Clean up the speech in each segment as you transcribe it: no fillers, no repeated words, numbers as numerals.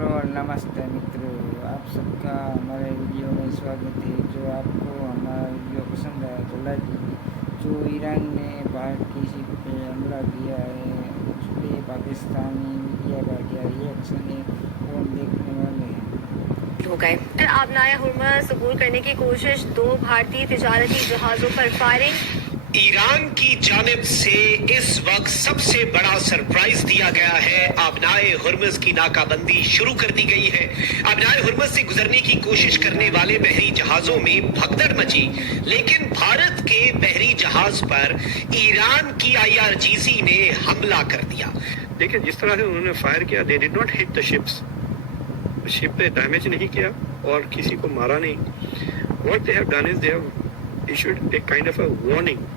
Hello और नमस्ते मित्रों, आप सबका हमारे वीडियो में स्वागत है। जो आपको हमारा वीडियो पसंद आया तो लाइक कीजिए। जो ईरान ने भारत की शिप पे हमला किया है उस पर पाकिस्तानी मीडिया का क्या रिएक्शन है वो हम देखने वाले हैं। हो गए आबनाए हुर्मुज़ अबूर करने की कोशिश, 2 भारतीय तिजारती जहाज़ों पर फायरिंग। ईरान की जानिब से इस वक्त सबसे बड़ा सरप्राइज दिया गया है। आबनाए हुर्मुज़ की नाकाबंदी शुरू कर दी गई है। आबनाए हुर्मुज़ से गुजरने की कोशिश करने वाले बहरी जहाजों में भगदड़ मची, लेकिन भारत के बहरी जहाज पर ईरान की IRGC ने हमला कर दिया। देखिए, जिस तरह से उन्होंने फायर किया, they did not hit the ships, ship पे डैमेज नहीं किया और किसी को मारा नहीं। What they have done is they have issued a kind of a warning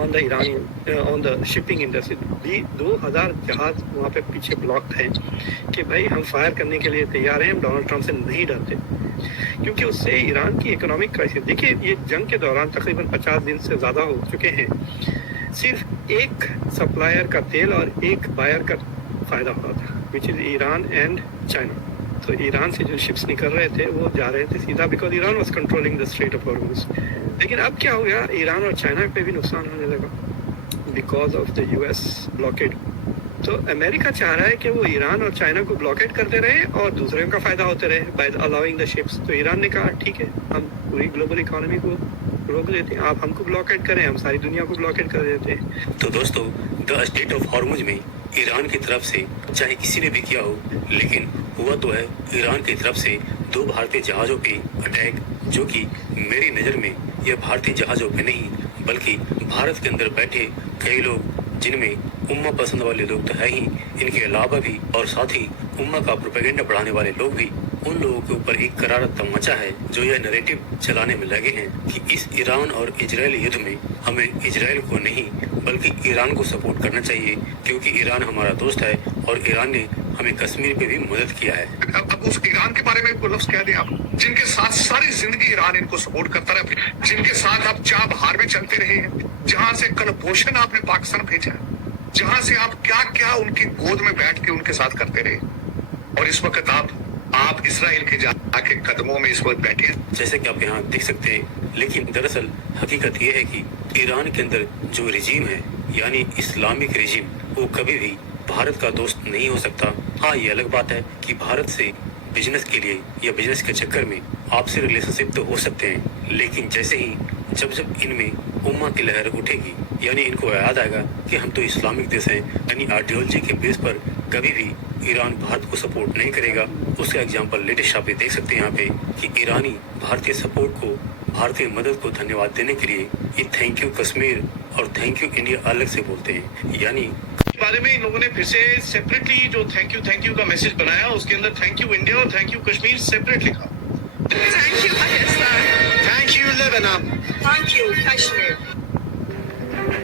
on the Iranian on the shipping industry. 2000 जहाज वहाँ पे पीछे ब्लॉक हैं कि भाई हम फायर करने के लिए तैयार हैं, हम डोनाल्ड ट्रंप से नहीं डरते, क्योंकि उससे ईरान की इकोनॉमिक क्राइसिस। देखिए, ये जंग के दौरान तकरीबन 50 दिन से ज़्यादा हो चुके हैं, सिर्फ एक सप्लायर का तेल और एक बायर का फ़ायदा हुआ था, which is Iran and China. तो ईरान से जो शिप्स निकल रहे थे वो जा रहे थे सीधा, because Iran was controlling the straight of Hormuz. लेकिन अब क्या हो गया, ईरान और चाइना पे भी नुकसान होने लगा because of the US blockade. तो अमेरिका चाह रहा है कि वो ईरान और चाइना को ब्लॉकेट करते रहे और दूसरे का फ़ायदा होते रहे बाय अलाउइंग द शिप्स। तो ईरान ने कहा ठीक है, हम पूरी ग्लोबल इकोनॉमी को रोक देते हैं, आप हमको ब्लॉकेट करें, हम सारी दुनिया को ब्लॉकेट कर देते हैं। तो दोस्तों, द स्टेट ऑफ हॉर्मुज़ में ईरान की तरफ से चाहे किसी ने भी किया हो, लेकिन हुआ तो है ईरान की तरफ से 2 भारतीय जहाज़ों पे अटैक, जो कि मेरी नज़र में यह भारतीय जहाज़ों पे नहीं बल्कि भारत के अंदर बैठे कई लोग, जिनमें उम्मा पसंद वाले लोग तो है ही, इनके अलावा भी और साथ ही उम्मा का प्रोपेगेंडा बढ़ाने वाले लोग भी, उन लोगों के ऊपर एक करारा तमाचा है जो यह नैरेटिव चलाने में लगे हैं कि इस ईरान और इजराइल युद्ध में हमें इजराइल को नहीं बल्कि ईरान को सपोर्ट करना चाहिए, क्योंकि ईरान हमारा दोस्त है और ईरान ने हमें कश्मीर पे भी मदद किया है। अब उस ईरान के बारे में कोई लफ्ज कह दें आप, जिनके साथ सारी जिंदगी ईरान इनको सपोर्ट करता रहा, जिनके साथ आप चाह बहार में चलते रहे हैं, जहां से कलभूषण आपने पाकिस्तान भेजा, जहां से आप क्या क्या उनकी गोद में बैठ के उनके साथ करते रहे, और इस वक्त आप इसराइल के जाके कदमों में इस वक्त बैठे हैं, जैसे कि आप यहाँ देख सकते हैं। लेकिन दरअसल हकीकत ये है कि ईरान के अंदर जो रिजीम है, यानी इस्लामिक रिजीम, वो कभी भी भारत का दोस्त नहीं हो सकता। हाँ, ये अलग बात है कि भारत से बिजनेस के लिए या बिजनेस के चक्कर में आपसे रिलेशनशिप तो हो सकते हैं, लेकिन जैसे ही जब इनमें उम्मा की लहर उठेगी, यानी इनको याद आएगा कि हम तो इस्लामिक देश हैं, यानी आइडियोलॉजी के बेस पर कभी भी ईरान भारत को सपोर्ट नहीं करेगा। उसका एग्जाम्पल लेटेस्ट आप देख सकते हैं यहाँ पे कि ईरानी भारतीय सपोर्ट को, भारतीय मदद को धन्यवाद देने के लिए ये थैंक यू कश्मीर और थैंक यू इंडिया अलग से बोलते हैं। यानी बारे में इन लोगों ने फिर से सेपरेटली जो थैंक यू का मैसेज बनाया, उसके अंदर थैंक यू इंडिया और थैंक यू कश्मीर सेपरेट लिखा। Thank you Pakistan, thank you Lebanon, thank you Kashmir.